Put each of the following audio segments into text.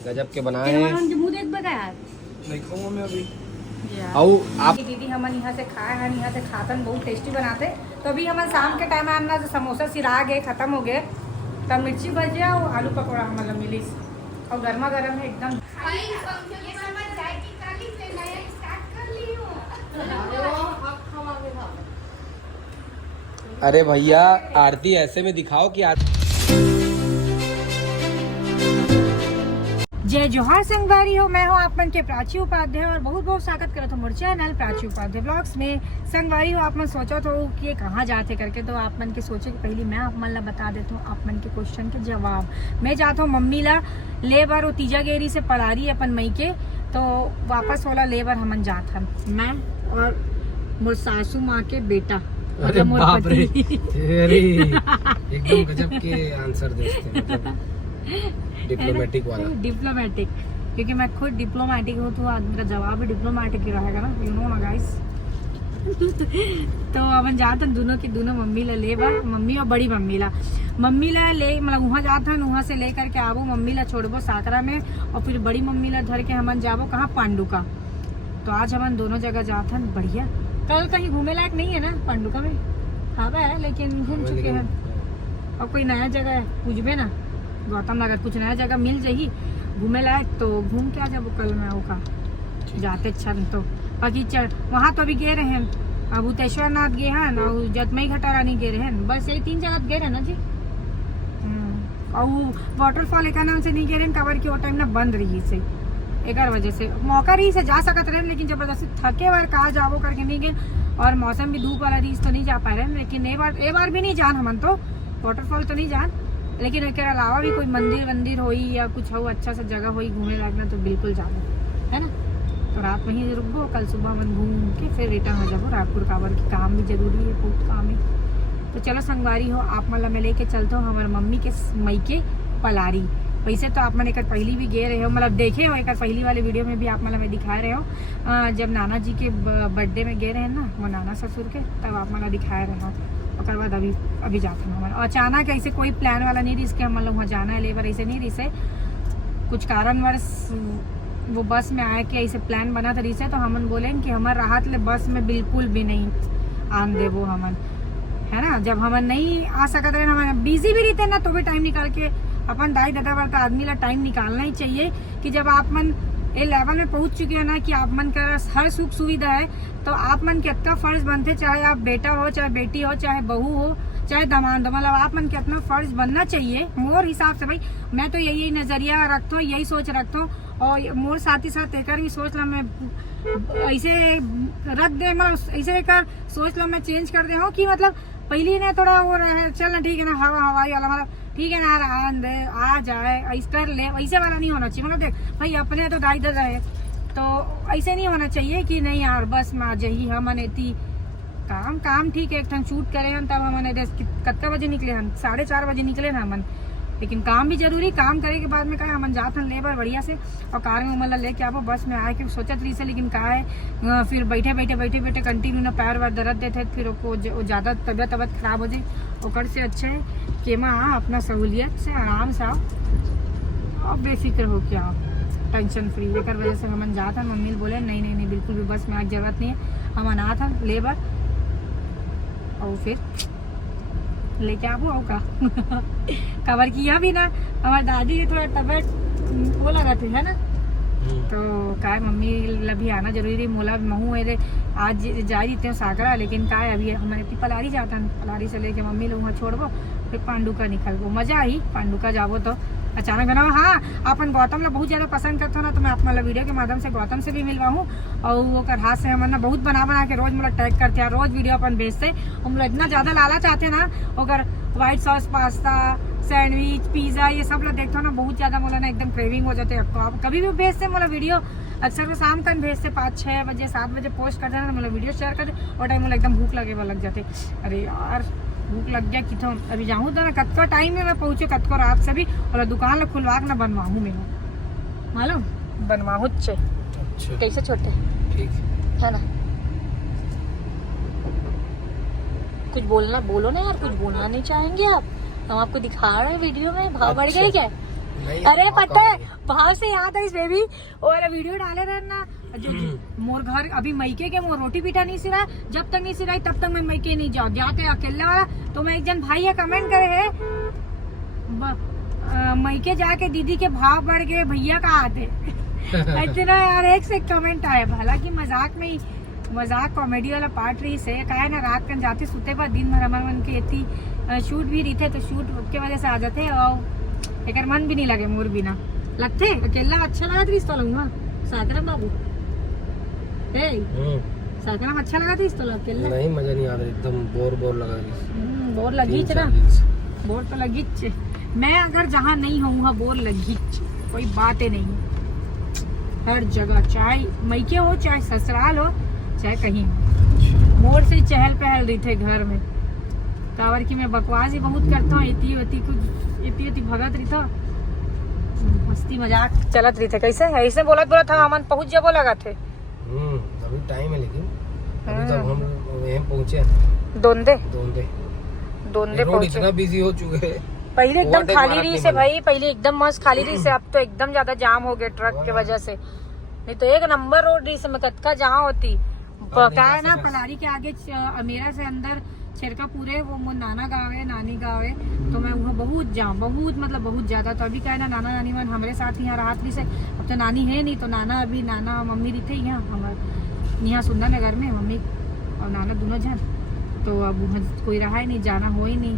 गजब के बनाए हैं। मुंह देख बगा यार नहीं खाऊंगा मैं अभी। आओ आप दीदी हम यहाँ से खाए हैं, यहाँ से खातन बहुत टेस्टी बनाते। तो अभी हम शाम के टाइम आना समोसा सिरा गए, खत्म हो गए, तब मिर्ची भजिया और आलू पकौड़ा मतलब मिली और गर्मा गर्म है एकदम। अरे भैया आरती ऐसे में दिखाओ कि जय जोहार संगवारी हो, मैं हूँ आप मन के प्राची उपाध्याय और बहुत बहुत स्वागत करत हूँ मोर चैनल प्राची उपाध्याय ब्लॉग्स में। संगवारी हो आप मन सोचो तो कि कहाँ जाते करके, तो आप मन के सोचे कि पहले मैं आप मन ला बता देता हूँ आप मन के क्वेश्चन के जवाब। मैं जाता हूँ मम्मी ला लेबर और तीजा गेरी से पलारी अपन मई के, तो वापस होला लेबर हमन जात हम, मैं और मोर सासू माँ के बेटा। अरे बाप रे, एकदम गजब के आंसर देते मतलब डिप्लोमेटिक वाला। डिप्लोमेटिक, क्योंकि मैं खुद डिप्लोमेटिक हूँ तो मेरा जवाब भी डिप्लोमेटिक ही रहेगा ना, यू नो ना गाइस। तो अपन जाते हैं दोनों की दोनों मम्मी ला ले बा, मम्मी और बड़ी मम्मी ला ले मतलब वहाँ जाते हैं, वहाँ से लेकर के आवो मम्मी ला छोड़बो साकरा में और फिर बड़ी मम्मी ला धर के हमन जाबो कहाँ पांडुका। तो आज हमन दोनों जगह जाते हैं बढ़िया। कल कहीं घूमे लायक नहीं है ना पांडुका में? हाँ है लेकिन घूम चुके हैं, और कोई नया जगह है पूछबे ना गौतम नगर, कुछ नया जगह मिल जाही घूमे लायक तो घूम के आ जाबो कल में होगा जाते छन। तो बाकी वहाँ तो अभी गए रहे हैं, अब उतेश्वर नाथ गए हैं और जतमई घटा रानी गए रहे हैं, बस यही 3 जगह गए रहे ना जी। और वाटरफॉल एक नाम से नहीं गए रहे कवर की, वो टाइम ना बंद रही से 11 बजे से, मौका रही से जा सकते रहे लेकिन जबरदस्ती थके बार कहा जाबो करके नहीं गए, और मौसम भी धूप वाला रही तो नहीं जा पा रहे। लेकिन एक बार भी नहीं जान हमन तो वाटरफॉल तो नहीं जान, लेकिन इसके अलावा भी कोई मंदिर होई या कुछ हो अच्छा सा जगह होई घूमने लगना तो बिल्कुल जाओ, है ना। तो रात में ही रुको, कल सुबह मन घूम के फिर रिटर्न हो जाओ रायपुर कावर की, काम भी जरूरी है, बहुत काम है। तो चलो संगवारी हो आप मतलब मैं लेके चलता हूँ हमारे मम्मी के मई के पलारी। वैसे तो आप मैंने एक पहली भी गए रहे हो, मतलब देखे हो एक पहली वाले वीडियो में भी आप मतलब मैं दिखाए रहे हो, जब नाना जी के बर्थडे में गए रहे ना वो नाना ससुर के, तब आप मतलब दिखाए रहे हो। और बाद अभी जाते हैं हमारे अचानक ऐसे कोई प्लान वाला नहीं रही इसके, हम लोग वहाँ जाना है लेबर ऐसे नहीं रही से, कुछ कारणवश वो बस में आए कि ऐसे प्लान बना था रही से, तो हमन बोले कि हमारे राहत ले बस में बिल्कुल भी नहीं आन दे वो हमन, है ना। जब हमन नहीं आ सकते रहे, हमारे बिजी भी रहते ना तो भी टाइम निकाल के अपन दाई दादा वाला आदमी ला टाइम निकालना ही चाहिए कि जब आप मन ये लेवल में पहुंच चुके हो ना कि आप मन का हर सुख सुविधा है, तो आप मन के इतना फर्ज बनते, चाहे आप बेटा हो चाहे बेटी हो चाहे बहू हो चाहे दामाद, मतलब आप मन के इतना फर्ज बनना चाहिए मोर हिसाब से। भाई मैं तो यही नजरिया रखता हूँ, यही सोच रखता हूँ, और मोर साथ ही साथ एक भी सोच ला मैं ऐसे रख दे, मतलब ऐसे कर सोच लो मैं चेंज कर दे हो कि मतलब पहले ना थोड़ा वो रहे चल ना ठीक है ना हवाई वाला, मतलब ठीक है ना आ जाए ऐसे कर ले, वैसे वाला नहीं होना चाहिए। मतलब देख भाई अपने तो दाई दादा है तो ऐसे नहीं होना चाहिए कि नहीं यार बस में आ जाइए हमन एती काम ठीक है। एक टाइम शूट करे हम तब हमने कितना बजे निकले हम 4:30 बजे निकले ना हमन, लेकिन काम भी जरूरी, काम करे के बाद में कहा हमन जाते हैं लेबर बढ़िया से और कार में मतलब लेके आवो बस में आए के सोचत रही से, लेकिन कहा है फिर बैठे कंटिन्यू ना पैर वार दर्द देते फिर वो ज़्यादा तबियत खराब हो जाए, और से अच्छा है कि माँ अपना सहूलियत से आराम से आओ और बेफिक्र हो के आओ, टेंशन फ्री। एक वजह से हमन जाता, मम्मी बोले नहीं बिल्कुल भी बस में आज जरूरत नहीं है, हम आना था लेबर और फिर लेके आवो का कवर किया भी ना। हमारी दादी की थोड़ा तबियत वो लगा थी है ना, तो का मम्मी ला भी आना जरूरी, मोला महू है आज जा रही थे सागरा, लेकिन का अभी हमारे पलारी जाता है, पलारी से लेके मम्मी लोग वहाँ छोड़बो फिर पांडुका निकलबो। मजा आई पांडुका जाबो तो अचानक बना। हाँ अपन गौतम ला बहुत ज्यादा पसंद करते हो ना, तो मैं अपना वीडियो के माध्यम से गौतम से भी मिलवा हूँ, और वो हाथ से हमन बहुत बना के रोज मतलब टैग करते हैं, रोज वीडियो अपन भेजते, हम लोग इतना ज्यादा लाला चाहते हैं ना, अगर white sauce pasta sandwich pizza ये सब लोग देखते हो ना बहुत ज्यादा मोला ना एकदम क्रेविंग हो जाते हैं। तो आप कभी भी भेजते मोला वीडियो, अक्सर वो शाम तक भेजते 5-6 बजे 7 बजे पोस्ट कर देना, मतलब वीडियो शेयर कर दे, और टाइम मतलब एकदम भूख लग जाते, अरे यार भूख लग गया कितना अभी जाऊँ तो ना कतको टाइम में मैं पहुँचे कतको रात से भी, और दुकान ला खुलवा के ना बनवाऊँ मैं मालूम बनवाऊँ कैसे छोटे ठीक है ना। कुछ बोलो ना यार, कुछ बोलना नहीं चाहेंगे आप? हम आपको दिखा रहे हैं वीडियो में, भाव बढ़ गए क्या? नहीं, अरे वहाँ पता है कॉमेडी। वहां से याद है इस बेबी और वीडियो डाले रहे ना जो मोर घर अभी मैके के मोर रोटी पीटा नहीं सिरा, जब तक नहीं सिराई तब तक मैं मैके नहीं जाओ जाते अकेले वाला। तो मैं एक जन भाई है कमेंट करे है मैके जाके दीदी के भाव बढ़ गए भैया का आते इतना यार एक से कमेंट आए। हालांकि मजाक में ही मजाक कॉमेडी वाला पार्ट रही से का है ना, रात कन जाते सुते पर दिन भर हमारे मन के इतनी शूट भी रही थे तो शूट के वजह से आ जाते और एक मन भी नहीं लगे मोर बिना लगते अकेला अच्छा लगा था रिश्ता लूंगा साकरा बाबू साकरा में अच्छा लगा था रिश्ता अकेला नहीं मजा नहीं आ रहा, एकदम बोर लगा बोर लगी ना बोर तो लगी। मैं अगर जहाँ नहीं हूँ वहाँ बोर लगी कोई बात ही नहीं। हर जगह चाहे मैके हो चाहे ससुराल हो चाहे कहीं मोर से चहल पहल रही थे घर में कावर की मैं बकवास ही बहुत करता हूँ इतनी भगत रही था मस्ती मजाक चलत रही थे। कैसे ऐसे बोला था अमन पहुँच जाबो लगा थे। अभी टाइम है लेकिन अभी तक हम वहीं पहुंचे दोंदे रोड इतना बिजी हो चुके हैं। पहले एकदम ओवरटेक खाली मारत रही नहीं से बने। भाई पहले एकदम मस्त खाली रही से अब तो एकदम ज्यादा जाम हो गया ट्रक के वजह से। नहीं तो एक नंबर रोड रही से मैं कतका जहाँ होती क्या है ना पलारी के आगे अमेरा से अंदर छिरका पूरे वो मोर नाना गाँव है नानी गाँव है तो मैं वहाँ बहुत जाम मतलब बहुत ज्यादा। तो अभी क्या है ना नाना नानी मन हमारे साथ यहाँ राहत रही से अब तो नानी है नहीं तो नाना मम्मी रही थे यहाँ हमारे यहाँ सुंदर नगर में मम्मी और नाना दोनों जन तो अब वहाँ कोई रहा ही नहीं जाना हो ही नहीं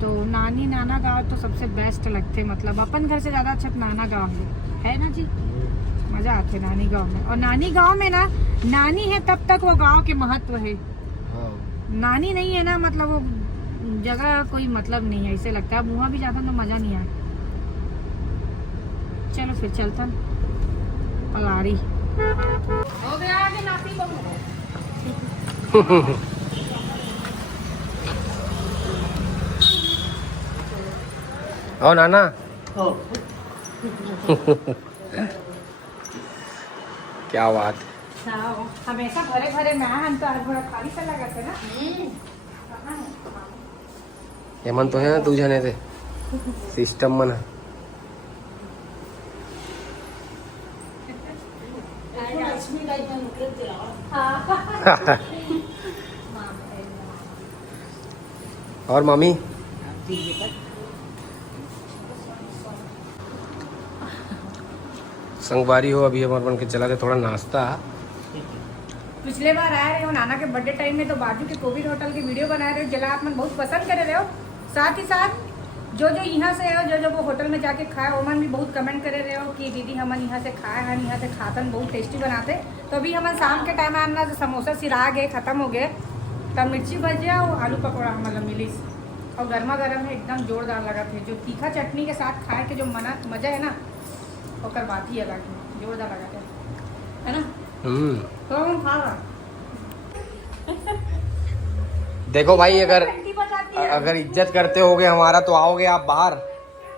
तो नानी नाना गाँव तो सबसे बेस्ट लगते मतलब अपन घर से ज्यादा अच्छा नाना गाँव है ना जी। मजा आते नानी गाँव में और नानी गाँव में ना नानी है तब तक वो गाँव के महत्व है। नानी नहीं है ना मतलब वो जगह कोई मतलब नहीं है ऐसे लगता है। वहाँ भी जाता तो मजा नहीं आया। चलो फिर चलता पलारी हो गया आगे नाती बहू ओ नाना क्या बात हमेशा भरे भरे मैं हम तो हर भरा खाली सा लगा थे ना। हेमंत तो है ना तू जाने थे सिस्टम मन और मामी संगवारी हो अभी हमारे बन के चला गया थोड़ा नाश्ता। पिछले बार आए रहे हो नाना के बर्थडे टाइम में तो बाजू के कोविड होटल की वीडियो बनाए रहे हो जला आप मन बहुत पसंद करे रहे हो। साथ ही साथ जो यहाँ से है जो वो होटल में जाके खाए वो मन भी बहुत कमेंट करे रहे हो कि दीदी हमन यहाँ से खाए हैं यहाँ से खातन बहुत टेस्टी बनाते। तो अभी हमन शाम के टाइम आना जो समोसा सिरा गए खत्म हो गए तब मिर्ची भजिया और आलू पकौड़ा मतलब मिली और गर्मा गर्म है एकदम जोरदार लगा थे। जो तीखा चटनी के साथ खाए के जो मजा है ना और बात ही अलग है जोरदार लगा है ना। तो हम खा रहा देखो भाई अगर इज्जत करते होगे हमारा तो आओगे आप बाहर,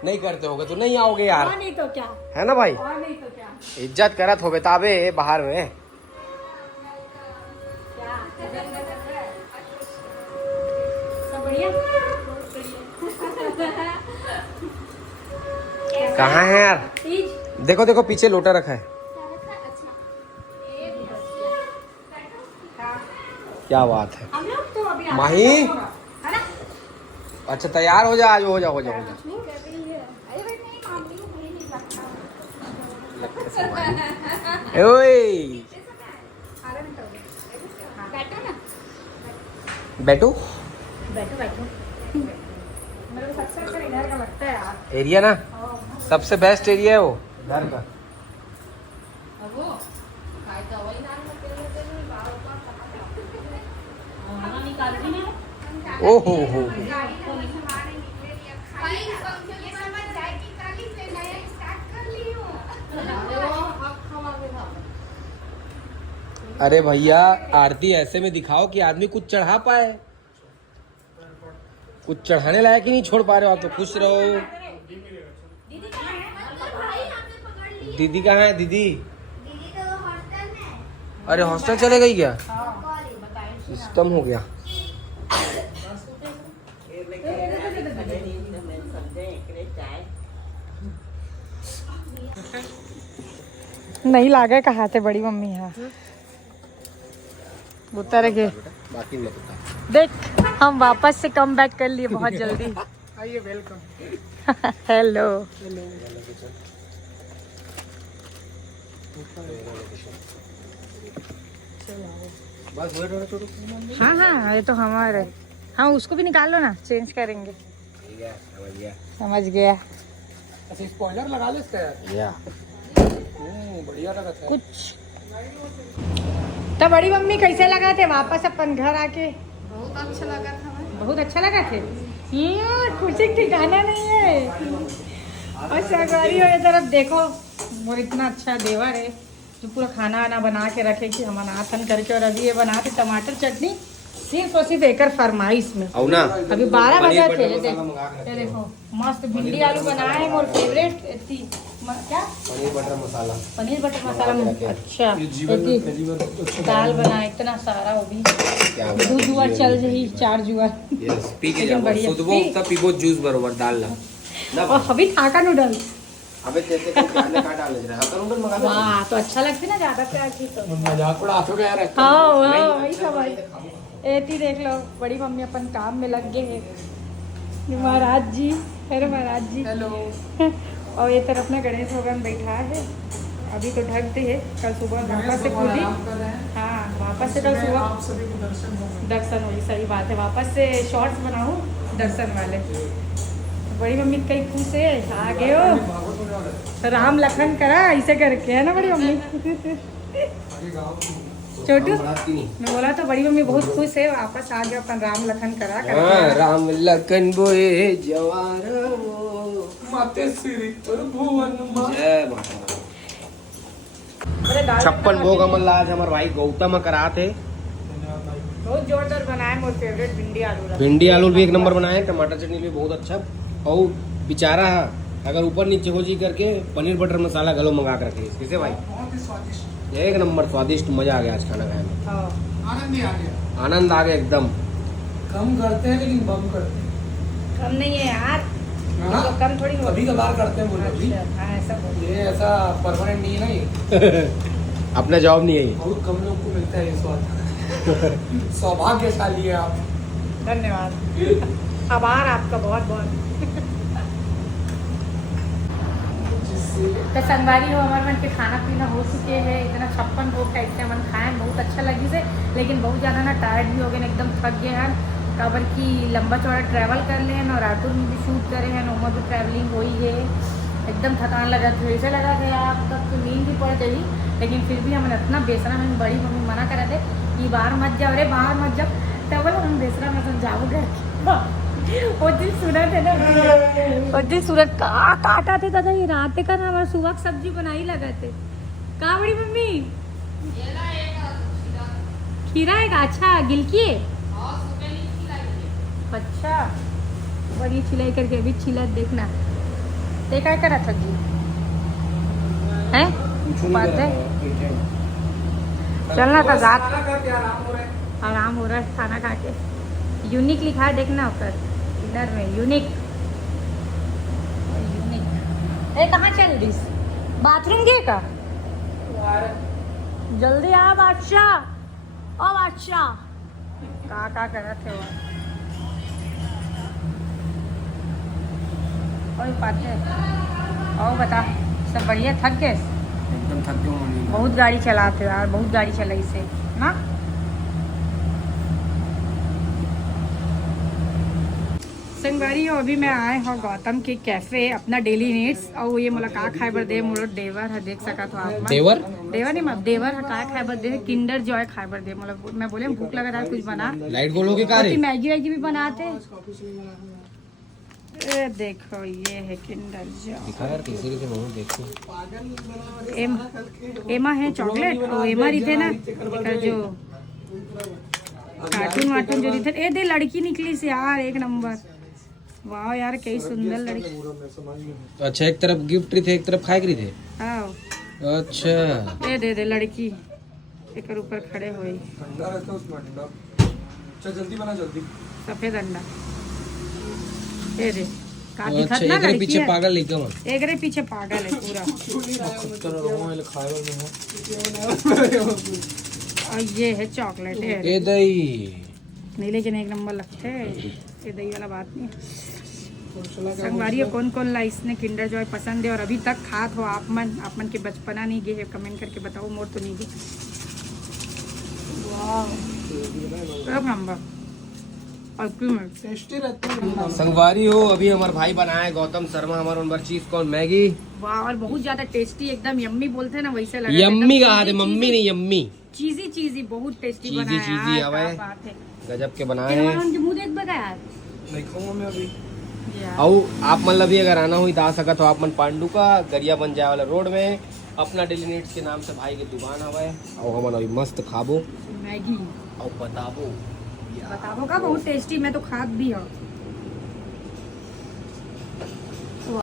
नहीं करते होगे तो नहीं आओगे यार। नहीं तो क्या है ना भाई, और नहीं तो क्या इज्जत करत हो बेताबे बाहर में। क्या सब बढ़िया कहाँ है यार? देखो देखो पीछे लोटा रखा है। क्या बात है हम लोग तो अभी माही। है ना। अच्छा तैयार हो जा, आज हो जा हो जा हो जा। ओए बैठो बैठो बैठो मेरे को सबसे अच्छा इधर का लगता है यार एरिया ना, सबसे बेस्ट एरिया है वो घर का। ओहो हो अरे भैया आरती ऐसे में दिखाओ कि आदमी कुछ चढ़ा पाए, कुछ चढ़ाने लायक ही नहीं छोड़ पा रहे हो आप तो। खुश रहो। दीदी कहाँ है? दीदी अरे हॉस्टल चले गई क्या? सिस्टम हो गया। नहीं लागे कहा थे बड़ी मम्मी यहाँ उतर गए। बाकी मत उतार। देख हम वापस से कम बैक कर लिए बहुत जल्दी। आइए वेलकम। हेलो। बस वेट हो छोटू। हाँ हाँ ये तो हमारे। हाँ उसको भी निकाल लो ना, चेंज करेंगे। ठीक है, समझ गया। समझ गया। अच्छा स्पॉइलर लगा ले इसका यार। या बढ़िया लगा था। कुछ तो बड़ी मम्मी कैसे लगा थे वापस अपन घर आके? बहुत अच्छा लगा था भाई। बहुत अच्छा लगा थे। खुशी ठिकाना नहीं है। और सरकारी हो ये तरफ देखो, और इतना अच्छा देवर है जो पूरा खाना वाना बना के रखे कि हम अनाथन करके। और अभी ये बनाते टमाटर चटनी सिर्फ और सिर्फ एकर फरमाइश में। औ ना अभी 12 बजे थे। पनीर ये बटर मसाला मंगा के ये देखो मस्त भिंडी आलू बनाए हैं और फेवरेट क्या पनीर बटर मसाला। पनीर बटर मसाला। अच्छा इतनी दाल बनाए इतना सारा, वो भी क्या 2 जुआर चल रही 4 जुआर। यस पी के एकदम जाओ बढ़िया। सुधबो तब पीबो जूस बरोबर डालना ना। और अभी थाका नूडल्स। अबे तेरे को प्याज में काट डाल दे। हक्का नूडल मंगा दे। वाह तो अच्छा लगती ना ज्यादा प्याज की तो। मजाक उड़ा तो गया यार। हाँ वही सब है। एती देख लो बड़ी मम्मी अपन काम में लग गए हैं। महाराज जी, अरे महाराज जी हेलो। और ये तरफ अपना गणेश भगवान बैठा है। अभी तो ढक दे है, कल सुबह वापस से खुली। हाँ वापस से कल सुबह आप सभी को दर्शन होगा। दर्शन हुई। सही बात है, वापस से शॉर्ट्स बनाऊँ दर्शन वाले। बड़ी मम्मी कहीं खुश है, आ गए हो राम लखन करा ऐसे करके, है ना बड़ी मम्मी? छोटू मैं बोला तो बड़ी मम्मी बहुत खुश है, वापस आ गया अपन राम लखन करा करके। राम लखन बोए जवारा माते श्री भुवन जय माता। 56 भोग अमल आज हमारे भाई गौतम करा थे। बहुत जोरदार बनाए। मोर फेवरेट भिंडी आलू रहा। भिंडी आलू भी एक नंबर बनाए, टमाटर चटनी भी बहुत अच्छा। और बेचारा अगर ऊपर नीचे हो जी करके पनीर बटर मसाला गलो मंगा कर रखे किसे भाई। बहुत ही स्वादिष्ट। एक नंबर स्वादिष्ट, मजा आ गया आज खाना खाने में। आनंद ही आ गया। आनंद आ गया एकदम। कम करते हैं लेकिन बम करते हैं। कम नहीं है यार, हाँ? तो कम थोड़ी होती। कभी कभार करते हैं बोले अभी। अच्छा, हाँ ऐसा बोल। ये ऐसा परमानेंट नहीं है ना ये। अपना जॉब नहीं है ये। बहुत कम लोग को मिलता है ये स्वाद। सौभाग्यशाली है आप। धन्यवाद, आभार आपका बहुत बहुत। तो संगवारी हो हमारे मन के खाना पीना हो चुके हैं। इतना 56 भोग का इससे मन खाए बहुत अच्छा लगी से, लेकिन बहुत ज़्यादा ना टायर्ड भी हो गए, एकदम थक गए हैं। काबर की लंबा चौड़ा ट्रैवल कर ले हैं और रायपुर में भी शूट करे हैं, उमर भी ट्रैवलिंग हो ही है। एकदम थकान लगा था, ऐसे लगा था यार तब तो नींद भी पड़ गई। लेकिन फिर भी हमने इतना बेसरा में बड़ी मम्मी मना करा थे कि बाहर मत जाओ रे, बाहर मत जाओ। तब हम बेसरा में समझाओ घर वो दिन सूरत है ना, वो दिन सूरत काटा थे दादा। ये रात का ना हमारा सुबह सब्जी बनाई लगा थे। कहाँ बड़ी मम्मी? खीरा है? अच्छा गिलकी है। अच्छा बड़ी छिलाई करके अभी छिला देखना। ते क्या करा था जी है बात है। चलना था रात, आराम हो रहा है खाना खा के। यूनिक लिखा है देखना ऊपर इधर में, यूनिक। ए कहाँ चल रही? बाथरूम गए का? जल्दी आ बादशाह। ओ बादशाह का कर थे वो। कोई बात है और बता, सब बढ़िया? थक गए? एकदम थक गया। बहुत गाड़ी चलाते हो यार, बहुत गाड़ी चलाई से ना। संगवारी हो अभी मैं आए हो गौतम के कैफे अपना डेली नीड्स। और ये मुलाकात खाए बर दे मोर देवर है, देख सका तो आप। देवर नहीं मत देवर है का खाए बर दे, किंडर जॉय खाए बर दे। मतलब मैं बोले भूख लगा था कुछ बना। लाइट गोलो के कार मैगी वैगी भी बनाते। ए देखो ये है किंडर जॉय। दिखा यार तीसरी से बहुत देखो। एमा है चॉकलेट और एमा रीते ना एकर जो कार्टून वार्टून जो रीते। ए दे लड़की निकली से यार एक नंबर। वाह यार कई सुंदर लड़की। अच्छा एक तरफ गिफ्ट थे एक तरफ खाए के थे। आओ अच्छा ए दे लड़की एकर ऊपर खड़े हुए। ठंडा रहता है उसमें ठंडा। चल जल्दी बना जल्दी। सफेद अंडा ए दे का दिखत ना लड़की पीछे है। पागल लेके मन एक रे पीछे पागल है पूरा। और ये है चॉकलेट है ए दही नहीं, लेकिन एक नंबर लगते है ये दही वाला बात नहीं है। संगवारी कौन कौन ला इसने किंडर जॉय पसंद है और अभी तक खात हो आप मन के बचपना नहीं गए है, कमेंट करके बताओ। मोर तो नहीं गए। वाह एक नंबर और क्यों टेस्टी रहते हैं। संगवारी हो अभी हमारे भाई बनाए गौतम शर्मा हमारे नंबर चीज कौन मैगी वाह और बहुत ज्यादा टेस्टी एकदम यम्मी बोलते हैं ना वैसे लगा। यम्मी कहा थे मम्मी नहीं यम्मी चीजी चीजी बहुत टेस्टी चीजी बनाया चीजी यार, हवे। क्या बात है। गजब के बनाए हैं। उनके मुंह देख बगा यार नहीं खाऊंगा मैं अभी। यार। और आप मतलब भी अगर आना हुई तो आ सकत हो आप मन पांडू का गरिया बन जाए वाला रोड में अपना डेली नीड्स के नाम से भाई की दुकान हवे और हमन अभी मस्त खाबो मैगी और बताबो बताओ का बहुत टेस्टी मैं तो खाद भी हूँ।